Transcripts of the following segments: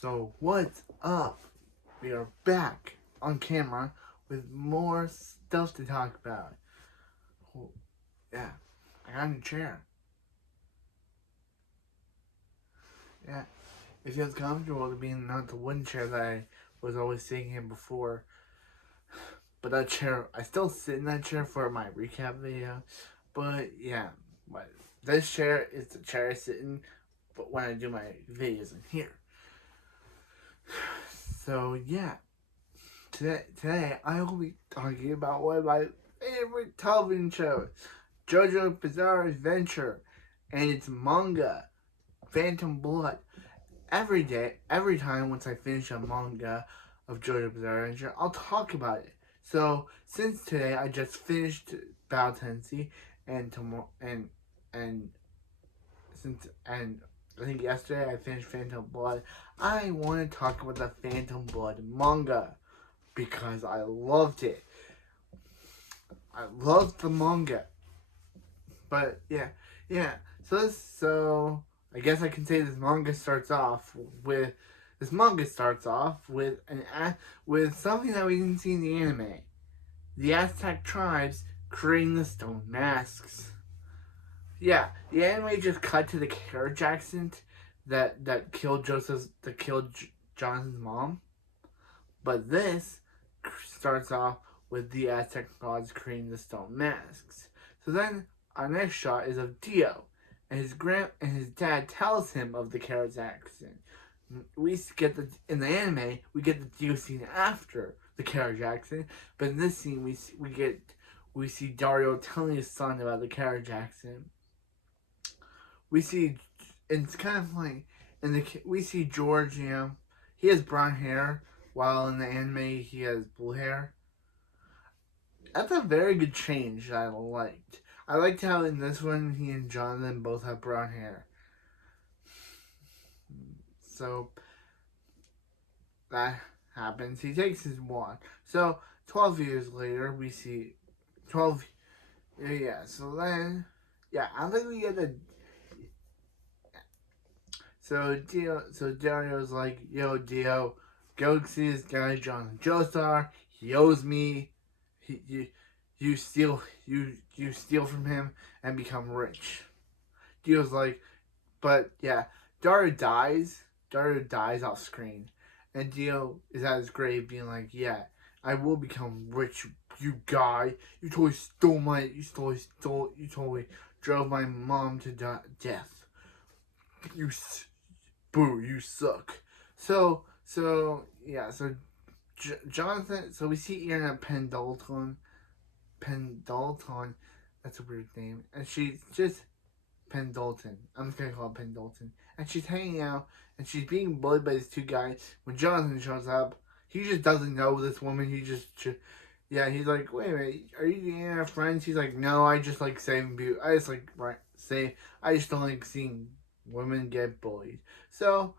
So what's up? We are back on camera with more stuff to talk about. Oh, yeah, I got a new chair. Yeah, it feels comfortable to be not the wooden chair that I was always sitting in before. But that chair, I still sit in that chair for my recap video. But yeah, but this chair is the chair I sit in, but when I do my videos in here. So yeah. Today I will be talking about one of my favorite television shows, Jojo Bizarre Adventure, and its manga, Phantom Blood. Every time once I finish a manga of Jojo Bizarre Adventure, I'll talk about it. So since today I just finished Battle Tendency, and tomorrow and and I think yesterday I finished Phantom Blood, I want to talk about the Phantom Blood manga because I loved it. I loved the manga. But yeah. So I guess I can say this manga starts off with with something that we didn't see in the anime. The Aztec tribes creating the stone masks. Yeah, the anime just cut to the carriage accident that killed Jonathan's mom. But this starts off with the Aztec gods creating the stone masks. So then our next shot is of Dio, and his dad tells him of the carriage accident. In the anime we get the Dio scene after the carriage accident, but in this scene we see Dario telling his son about the carriage accident. We see, and it's kind of like we see George. He has brown hair, while in the anime he has blue hair. That's a very good change that I liked. I liked how in this one he and Jonathan both have brown hair. So that happens. He takes his wand. So 12 years later we see 12. Yeah. So then I think we get the. So Dario's like, yo, Dio, go see this guy, Jonathan Joestar. He owes me. You steal from him and become rich. Dio's like, but yeah, Dario dies. Dario dies off screen, and Dio is at his grave being like, yeah, I will become rich. You guy, you totally you totally drove my mom to death. You suck. So Jonathan. So we see Ian Pendleton. That's a weird name, and she's just Pendleton. I'm just gonna call her Pendleton. And she's hanging out, and she's being bullied by these two guys. When Jonathan shows up, he just doesn't know this woman. He's like, wait a minute, are you our friends? He's like, no, I just like saving people. I just don't like seeing women get bullied. So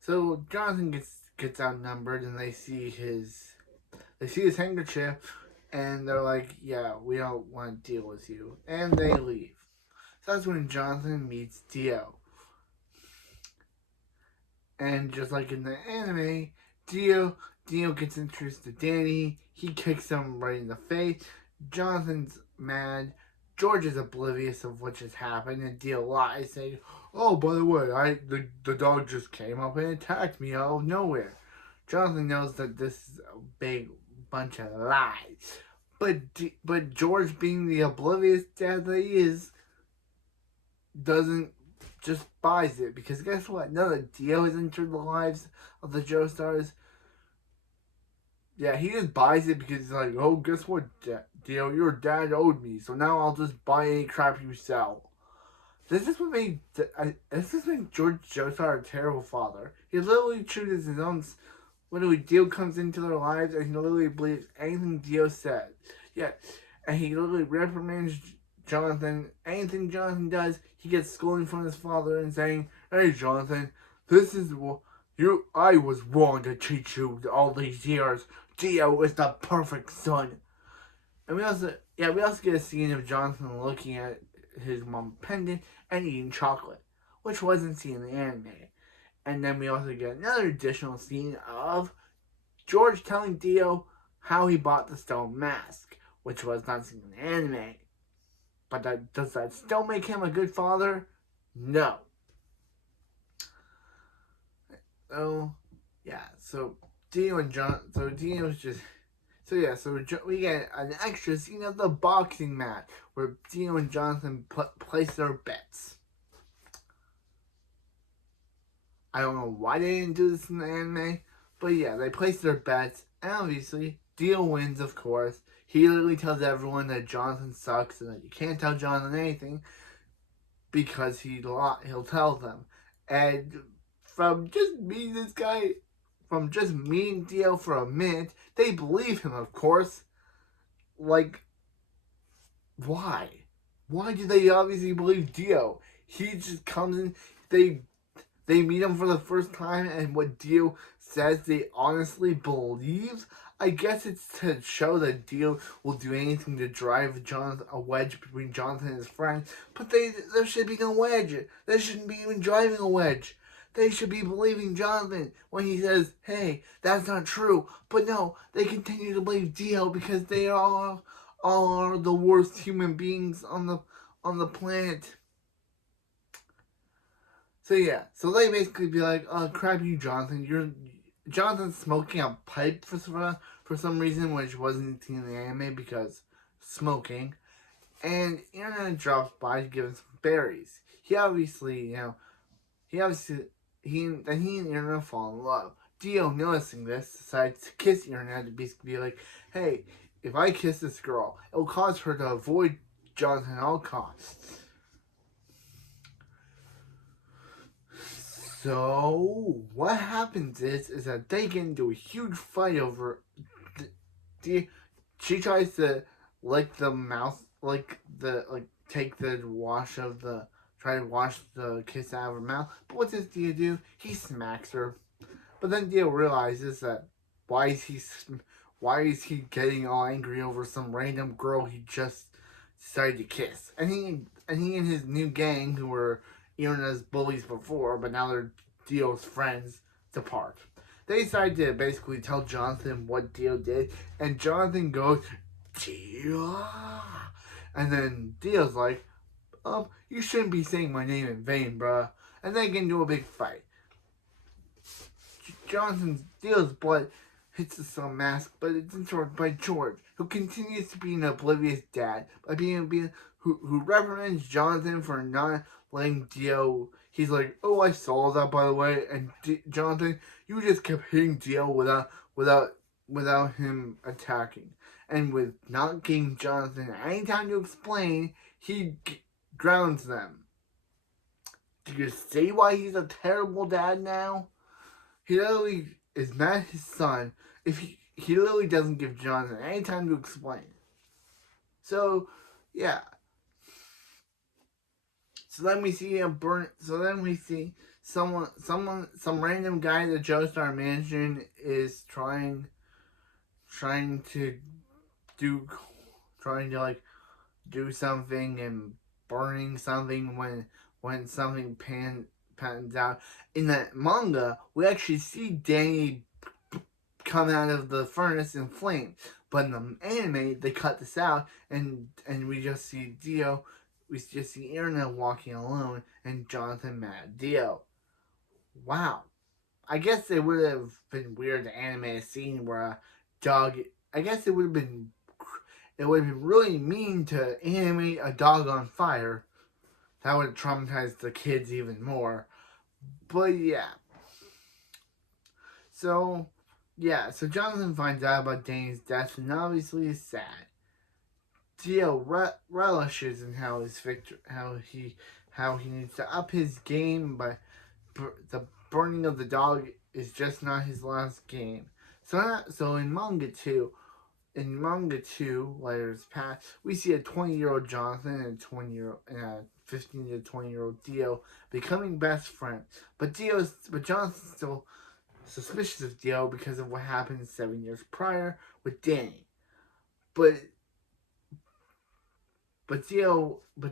so Jonathan gets outnumbered, and they see his handkerchief, and they're like, yeah, we don't want to deal with you, and they leave. So that's when Jonathan meets Dio, and just like in the anime, Dio gets introduced to Danny. He kicks him right in the face. Jonathan's mad. George is oblivious of what just happened, and Dio lies, saying, "Oh, by the way, the dog just came up and attacked me out of nowhere." Jonathan knows that this is a big bunch of lies, but George, being the oblivious dad that he is, doesn't just buys it, because guess what? Now that Dio has entered the lives of the Joestars, yeah, he just buys it because he's like, oh, guess what, Dio, your dad owed me, so now I'll just buy any crap you sell. This is what made George Joestar a terrible father. He literally chooses his own. When Dio comes into their lives, and he literally believes anything Dio said. Yeah, and he literally reprimands Jonathan. Anything Jonathan does, he gets scolding from his father and saying, "Hey, Jonathan, this is I was wrong to teach you all these years. Dio is the perfect son." And we also get a scene of Jonathan looking at his mom's pendant and eating chocolate, which wasn't seen in the anime. And then we also get another additional scene of George telling Dio how he bought the stone mask, which was not seen in the anime. But does that still make him a good father? No. So, yeah, so Dio and John, so Dio's just, so yeah, so we get an extra scene of the boxing match where Dio and Jonathan place their bets. I don't know why they didn't do this in the anime, but yeah, they place their bets, and obviously, Dio wins, of course. He literally tells everyone that Jonathan sucks and that you can't tell Jonathan anything because he'll tell them. And from just meeting this guy, from just meeting Dio for a minute, they believe him, of course. Like, why? Why do they obviously believe Dio? He just comes in, they meet him for the first time, and what Dio says they honestly believe. I guess it's to show that Dio will do anything to drive a wedge between Jonathan and his friend. But there should be no wedge. They shouldn't be even driving a wedge. They should be believing Jonathan when he says, "Hey, that's not true." But no, they continue to believe Dio because they all are the worst human beings on the planet. So yeah, so they basically be like, "Oh crap, you Jonathan, Jonathan's smoking a pipe for some reason, which wasn't seen in the anime because smoking." And Aaron drops by to give him some berries. He obviously, he and Aaron fall in love. Dio, noticing this, decides to kiss Aaron to basically be like, "Hey, if I kiss this girl, it will cause her to avoid Jonathan at all costs." So what happens is that they get into a huge fight over. She tries to lick the mouth, take the wash of the try to wash the kiss out of her mouth. But what does Dio do? He smacks her. But then Dio realizes that why is he why is he getting all angry over some random girl he just decided to kiss? And he and his new gang, who were Irina's bullies before, but now they're Dio's friends, depart. They decide to basically tell Jonathan what Dio did, and Jonathan goes, "Dio," and then Dio's like, "You shouldn't be saying my name in vain, bruh." And they get into a big fight. Dio's blood hits the stone mask, but it's interrupted by George, who continues to be an oblivious dad by who reprimands Jonathan for not letting Dio. He's like, "Oh, I saw that, by the way," and Jonathan, you just kept hitting Dio without him attacking, and with not giving Jonathan any time to explain, he grounds them. Do you see why he's a terrible dad now? He literally is mad at his son if he literally doesn't give Jonathan any time to explain. So, yeah. So then we see some random guy at the Joestar Mansion is trying to do do something and burning something when something pans out. In the manga, we actually see Danny come out of the furnace in flames. But in the anime, they cut this out, and we just see Dio. We just see Erina walking alone, and Jonathan mad at Dio. Wow. I guess it would have been weird to animate a scene where a dog. I guess it would have been. It would have been really mean to animate a dog on fire. That would have traumatized the kids even more. But yeah. So Jonathan finds out about Danny's death and obviously is sad. Dio relishes in how he needs to up his game, but the burning of the dog is just not his last game. So in manga 2, Letters Past, we see a 20-year-old Jonathan and a 15 to 20-year-old Dio becoming best friends. But Jonathan's still suspicious of Dio because of what happened 7 years prior with Danny. But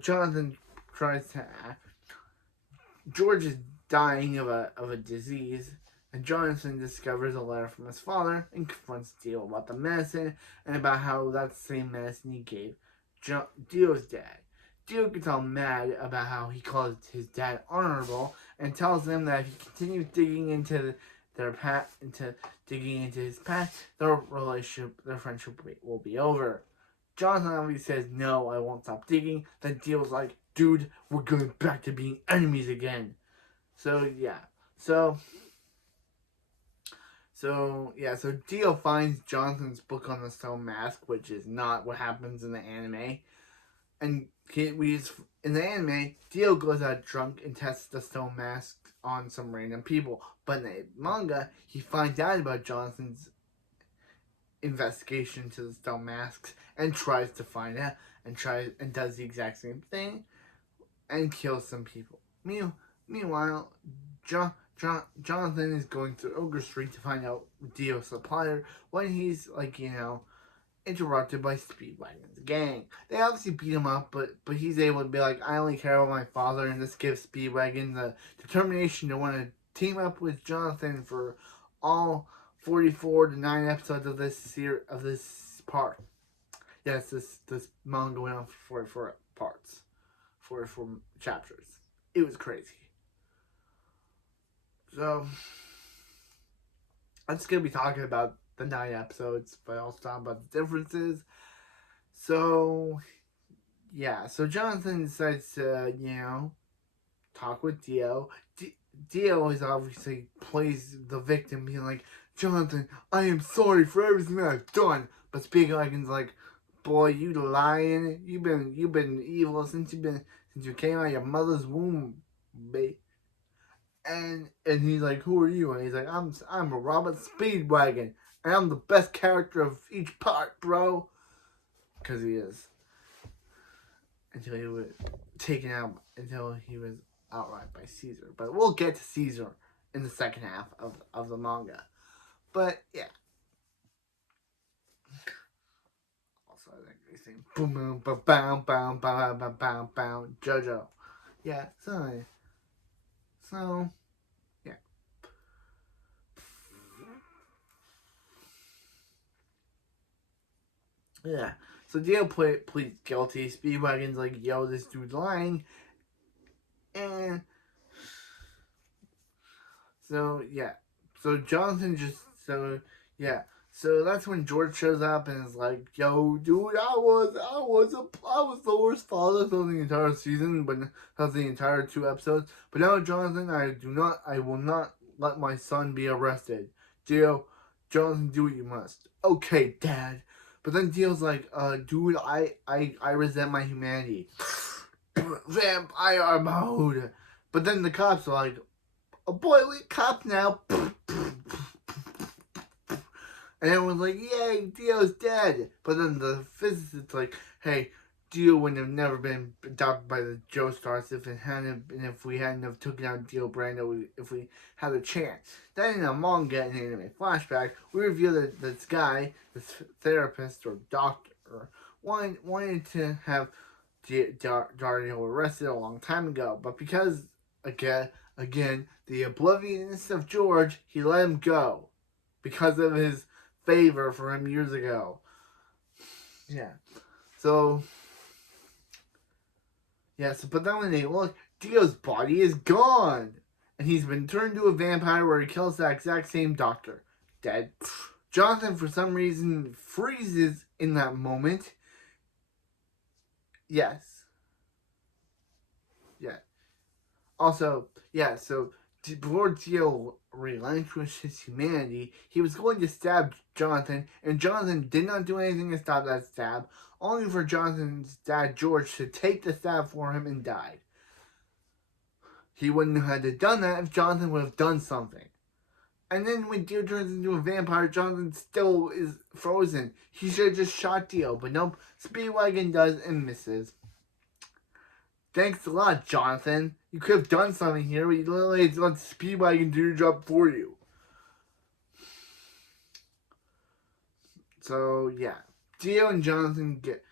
Jonathan tries to act. George's dying of a disease. And Jonathan discovers a letter from his father and confronts Dio about the medicine and about how that's the same medicine he gave Dio's dad. Dio gets all mad about how he calls his dad honorable and tells them that if he continues digging into his past, their friendship will be over. Jonathan obviously says, "No, I won't stop digging." Then Dio's like, "Dude, we're going back to being enemies again." So yeah, so Dio finds Jonathan's book on the stone mask, which is not what happens in the anime. And in the anime, Dio goes out drunk and tests the stone mask on some random people. But in the manga, he finds out about Jonathan's investigation to the stone masks and tries to find out and does the exact same thing and kills some people. Meanwhile, Jonathan is going through Ogre Street to find out Dio's supplier when he's interrupted by Speedwagon's gang. They obviously beat him up, but he's able to be like, "I only care about my father," and this gives Speedwagon the determination to want to team up with Jonathan for all 44 to 9 episodes of this part. Yes, this manga went on for 44 parts, 44 chapters. It was crazy. So I'm just gonna be talking about the 9 episodes, but I'll talk about the differences. So Jonathan decides to, talk with Dio. Dio is obviously plays the victim, being like, "Jonathan, I am sorry for everything that I've done." But Speedwagon's like, "Boy, you lying. You've been evil since you came out of your mother's womb, babe." And he's like, "Who are you?" And he's like, I'm a Robert Speedwagon, and I'm the best character of each part, bro." Because he is. Until he was taken out, until he was outright by Caesar. But we'll get to Caesar in the second half of the manga. But yeah. Also, I think they sing boom boom ba bam bam bam bam bam bam Jojo. Yeah, so yeah. Yeah. So Dio pleads guilty. Speedwagon's like, "Yo, this dude's lying." And so yeah. So Jonathan So that's when George shows up and is like, "Yo, dude, I was the worst father for the entire season, but of the entire 2 episodes. But now, Jonathan, I will not let my son be arrested. Dio, Jonathan, do what you must." "Okay, Dad." But then Dio's like, "Dude, I resent my humanity." Vampire mode. But then the cops are like, "Oh boy, we cops now." And everyone's like, "Yay, Dio's dead." But then the physicist's like, "Hey, Dio wouldn't have never been adopted by the Joestars if we hadn't have taken out Dio Brando if we had a chance." Then in a manga and anime flashback, we reveal that this guy, this therapist or doctor, wanted to have Dario arrested a long time ago, but because again the obliviousness of George, he let him go because of his favor for him years ago. Yeah. So but then when they look, Dio's body is gone. And he's been turned to a vampire where he kills that exact same doctor. Dead. Jonathan, for some reason, freezes in that moment. Yes. Yeah. Also, so before Dio relinquished his humanity, he was going to stab Jonathan, and Jonathan did not do anything to stop that stab, only for Jonathan's dad, George, to take the stab for him and died. He wouldn't have had to done that if Jonathan would have done something. And then when Dio turns into a vampire, Jonathan still is frozen. He should have just shot Dio, but nope, Speedwagon does and misses. Thanks a lot, Jonathan. You could have done something here, but you literally let Speedwagon do your job for you. So yeah, Dio and Jonathan get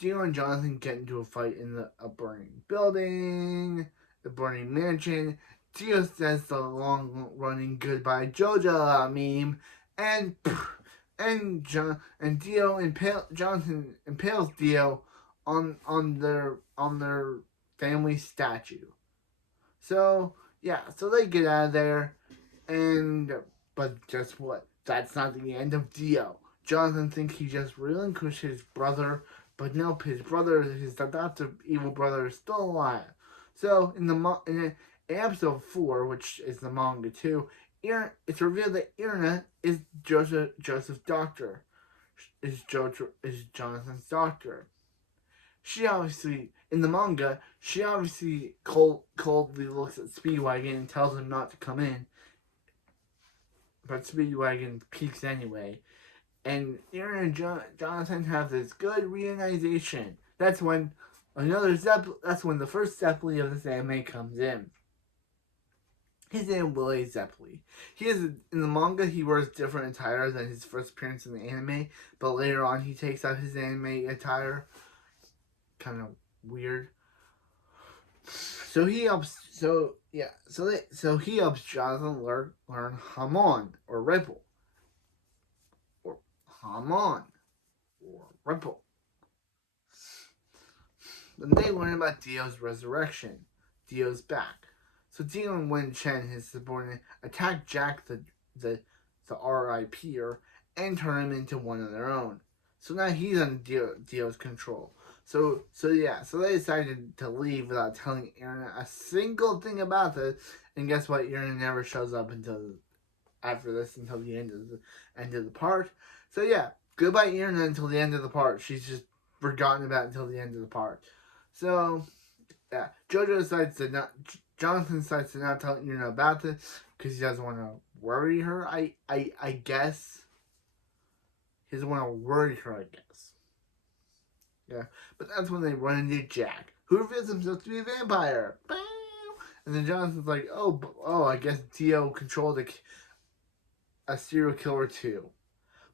into a fight in a burning building, the burning mansion. Dio says the long-running goodbye Jojo meme, and Jonathan impales Dio on their family statue. So yeah, so they get out of there, and but guess what? That's not the end of Dio. Jonathan thinks he just relinquished his brother, but nope, his brother, his adoptive evil brother, is still alive. So in episode 4, which is the manga too, it's revealed that Irina is Joseph's doctor, is Jonathan's doctor. She obviously, in the manga, she obviously coldly looks at Speedwagon and tells him not to come in, but Speedwagon peeks anyway. And Aaron and Jonathan have this good realization. That's when that's when the first Zeppeli of this anime comes in. His name Willie Zeppeli. In the manga he wears different attire than his first appearance in the anime, but later on he takes out his anime attire. Kind of weird. So he helps. So he helps Jonathan learn Hamon or Ripple, or Hamon or Ripple. Then they learn about Dio's resurrection. Dio's back. So Dio and Wen Chen, his subordinate, attack Jack the RIPer and turn him into one of their own. So now he's under Dio's control. So they decided to leave without telling Irina a single thing about this. And guess what? Irina never shows up until the end of the part. So yeah, goodbye Irina until the end of the part. She's just forgotten about until the end of the part. So yeah, Jojo Jonathan decides to not tell Irina about this because he doesn't want to worry her. I guess he doesn't want to worry her. I guess. Yeah, but that's when they run into Jack, who reveals himself to be a vampire. Bam! And then Jonathan's like, oh, I guess Dio controlled a serial killer too.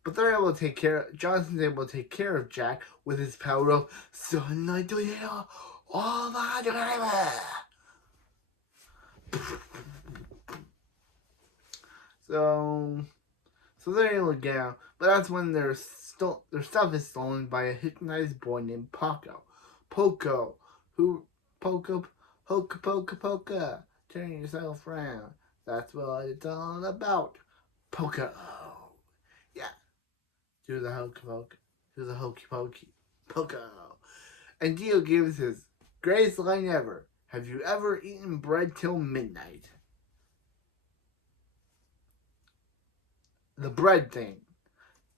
But they're able to take care. Jonathan's able to take care of Jack with his power of sunlight to heal all my driver. So they're able to get out, but that's when their stuff is stolen by a hypnotized boy named Poco, who Poca, turn yourself around. That's what it's all about. Poco, yeah, do the hokey pokey, Poco, and Dio gives his greatest line ever. Have you ever eaten bread till midnight? The bread thing.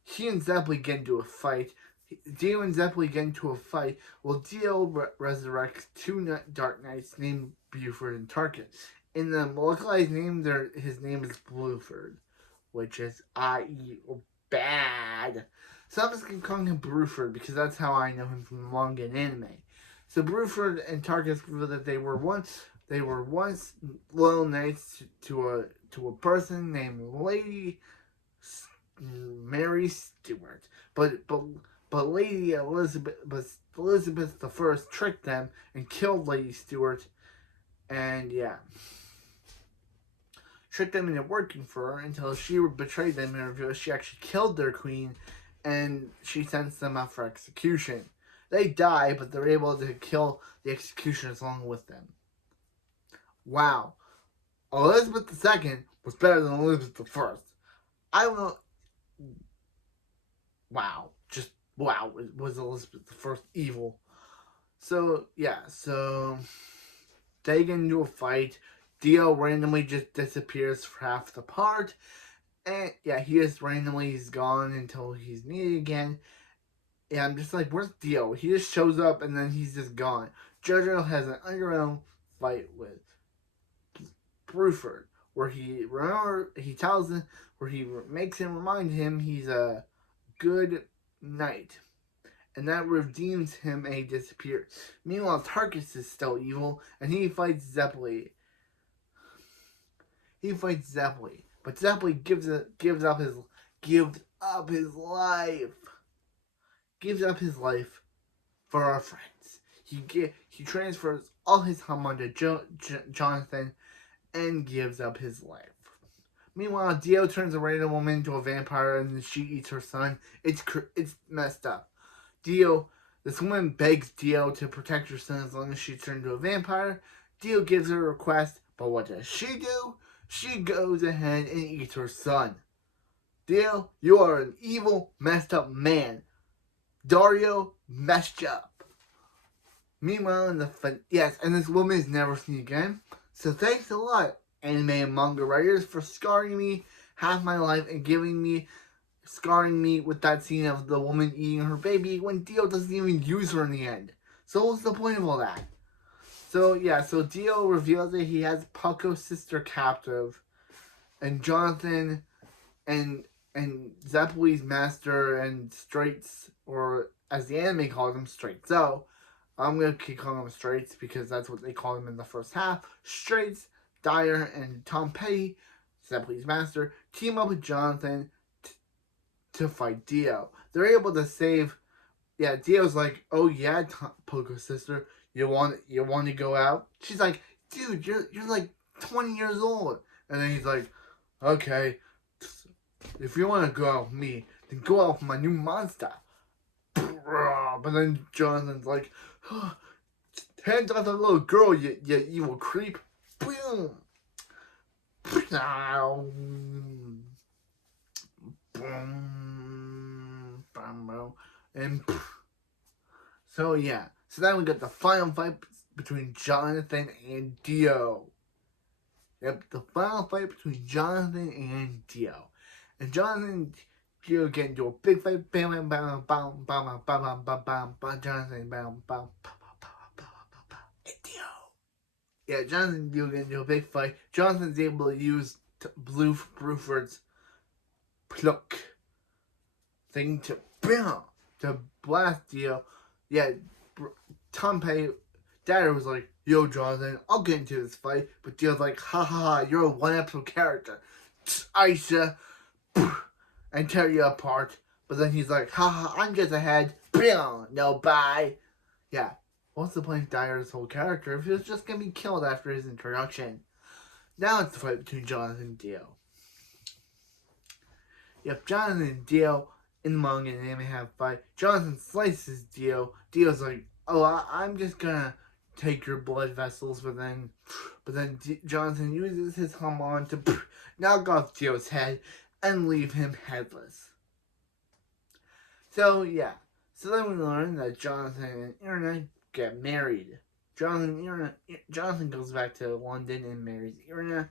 He and Zeppeli get into a fight. Dio and Zeppeli get into a fight. Well, Dio resurrects two Dark Knights named Buford and Tarkin. In the localized name, his name is Bluford, which is I.E. bad. Some of us can call him Bruford because that's how I know him from the manga and anime. So Bruford and Tarkin reveal that they were once loyal knights to a person named Lady Mary Stuart, but Lady Elizabeth I tricked them and killed Lady Stuart, and yeah, tricked them into working for her until she betrayed them and revealed she actually killed their queen, and she sends them out for execution. They die, but they're able to kill the executioners along with them. Wow, Elizabeth II was better than Elizabeth I. I don't know. Wow, just wow, was Elizabeth I evil. So yeah, so they get into a fight. Dio randomly just disappears for half the part, and yeah, he's gone until he's needed again. And I'm just like, where's Dio? He just shows up and then he's just gone. Jojo has an underground fight with Bruford, where he makes him remind him he's a good knight, and that redeems him and he disappears. Meanwhile, Tarkus is still evil, and he fights Zeppeli. But Zeppeli gives up his life for our friends. He transfers all his Hamon to Jonathan, and gives up his life. Meanwhile, Dio turns a random woman into a vampire and she eats her son. It's messed up. This woman begs Dio to protect her son as long as she turns into a vampire. Dio gives her a request, but what does she do? She goes ahead and eats her son. Dio, you are an evil, messed up man. Dario messed you up. Meanwhile, and this woman is never seen again. So thanks a lot, anime and manga writers, for scarring me half my life and scarring me with that scene of the woman eating her baby when Dio doesn't even use her in the end. So what's the point of all that? So Dio reveals that he has Pucko's sister captive, and Jonathan and Zeppelin's master and Straits, or as the anime calls them, Straits. So I'm gonna keep calling them Straits because that's what they call them in the first half. Straits, Dyer, and Tom Petty, Zeppelin's master, team up with Jonathan to fight Dio. They're able to save. Yeah, Dio's like, oh yeah, Poco's sister, you want to go out? She's like, dude, you're like 20 years old, and then he's like, okay, if you want to go out with me, then go out with my new monster. But then Jonathan's like, hands off the little girl, you evil creep. Boom. And so yeah. So then we got the final fight between Jonathan and Dio. Yep, the final fight between Jonathan and Dio. And Jonathan and Dio get into a big fight. Bam, bam, bam, bam, bam, bam, bam, bam, bam, bam, Jonathan, bam, bam, and Dio. Yeah, Jonathan and Dio get into a big fight. Jonathan's able to use Bruford's pluck thing to blast Dio. Yeah, Tom Petty, Dad was like, yo, Jonathan, I'll get into this fight. But Dio's like, ha ha ha, you're a one-episode character. Aisha, and tear you apart. But then he's like, ha ha, I'm just ahead. No, bye. Yeah, what's the point of Dyer's whole character if he was just going to be killed after his introduction? Now it's the fight between Jonathan and Dio. Yep, Jonathan and Dio in the manga and anime have a fight. Jonathan slices Dio. Dio's like, oh, I'm just gonna take your blood vessels, but then Jonathan uses his hamon to knock off Dio's head and leave him headless. So yeah, so then we learn that Jonathan and Irina get married. Jonathan goes back to London and marries Irina,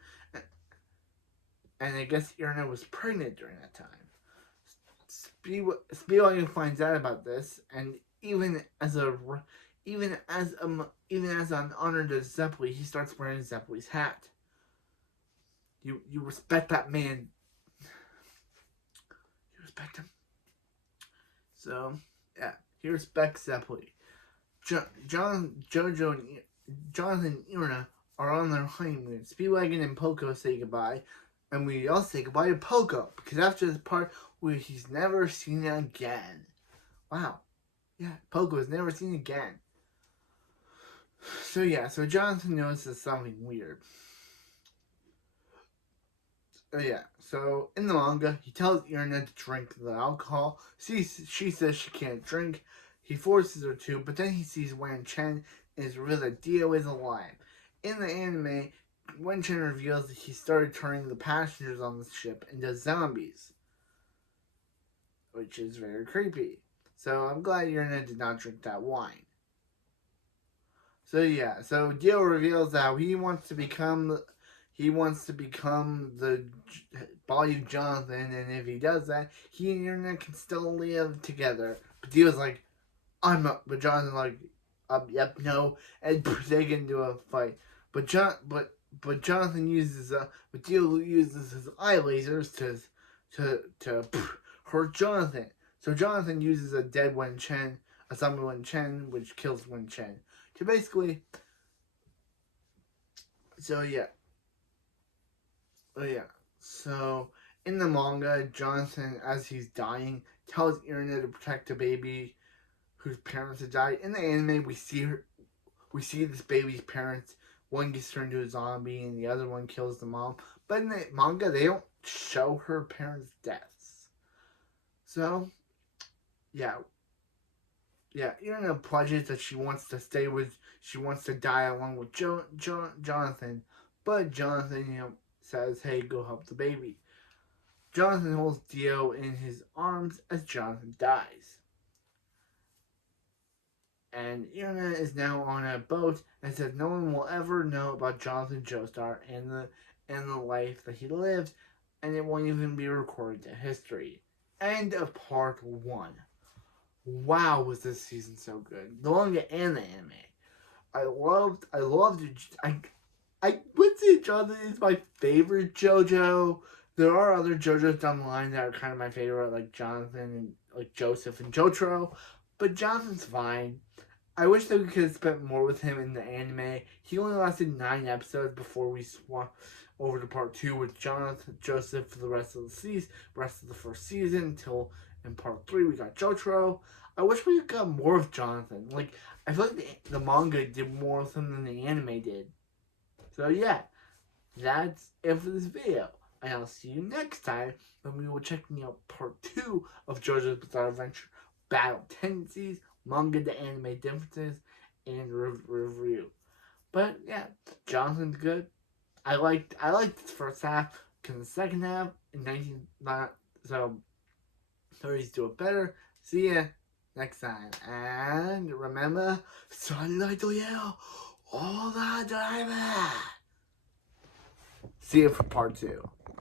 and I guess Irina was pregnant during that time. Speedwagon finds out about this, and even as an honor to Zeppeli, he starts wearing Zeppeli's hat. You respect that man. You respect him. So yeah, he respects Zeppeli. Jojo and Jonathan and Irina are on their honeymoon. Speedwagon and Poco say goodbye, and we all say goodbye to Poco because after this part where he's never seen again. Wow. Yeah, Poco is never seen again. So yeah, so Jonathan notices something weird. So in the manga, he tells Irina to drink the alcohol. She says she can't drink. He forces her to, but then he sees Wen Chen and is revealed that Dio is alive. In the anime, Wen Chen reveals that he started turning the passengers on the ship into zombies, which is very creepy. So I'm glad Irina did not drink that wine. So yeah, so Dio reveals that he wants to become the body of Jonathan, and if he does that, he and Irina can still live together. But Dio's like, I'm up. But Jonathan's like, yep, no, and they get into a fight. But Jonathan uses but Dio uses his eye lasers to hurt Jonathan. So Jonathan uses a dead Wen Chen, a zombie Wen Chen, which kills Wen Chen. To basically, so yeah. Oh yeah. So in the manga, Jonathan, as he's dying, tells Irina to protect a baby whose parents have died. In the anime, we see this baby's parents one gets turned into a zombie and the other one kills the mom. But in the manga, they don't show her parents' deaths. So, yeah. Yeah, Irina pledges that she wants to die along with Jonathan. But Jonathan, says, hey, go help the baby. Jonathan holds Dio in his arms as Jonathan dies. And Irina is now on a boat and says no one will ever know about Jonathan Joestar and the life that he lived, and it won't even be recorded in history. End of part 1. Wow, was this season so good. The manga and the anime. I loved it. I would say Jonathan is my favorite JoJo. There are other JoJo's down the line that are kind of my favorite, like Jonathan and like Joseph and Jotaro. But Jonathan's fine. I wish that we could have spent more with him in the anime. He only lasted 9 episodes before we swapped over to part 2 with Joseph for the rest of the first season, until in part 3 we got Jotaro. I wish we got more of Jonathan. Like, I feel like the manga did more with him than the anime did. So yeah, that's it for this video. And I'll see you next time when we will checking out part 2 of JoJo's Bizarre Adventure, Battle Tendencies, manga to anime differences, and review. But yeah, Jonathan's good. I liked the first half, because the second half in 19 so stories do it better. See ya next time, and remember, Sunlight to you all the time. See you for part 2.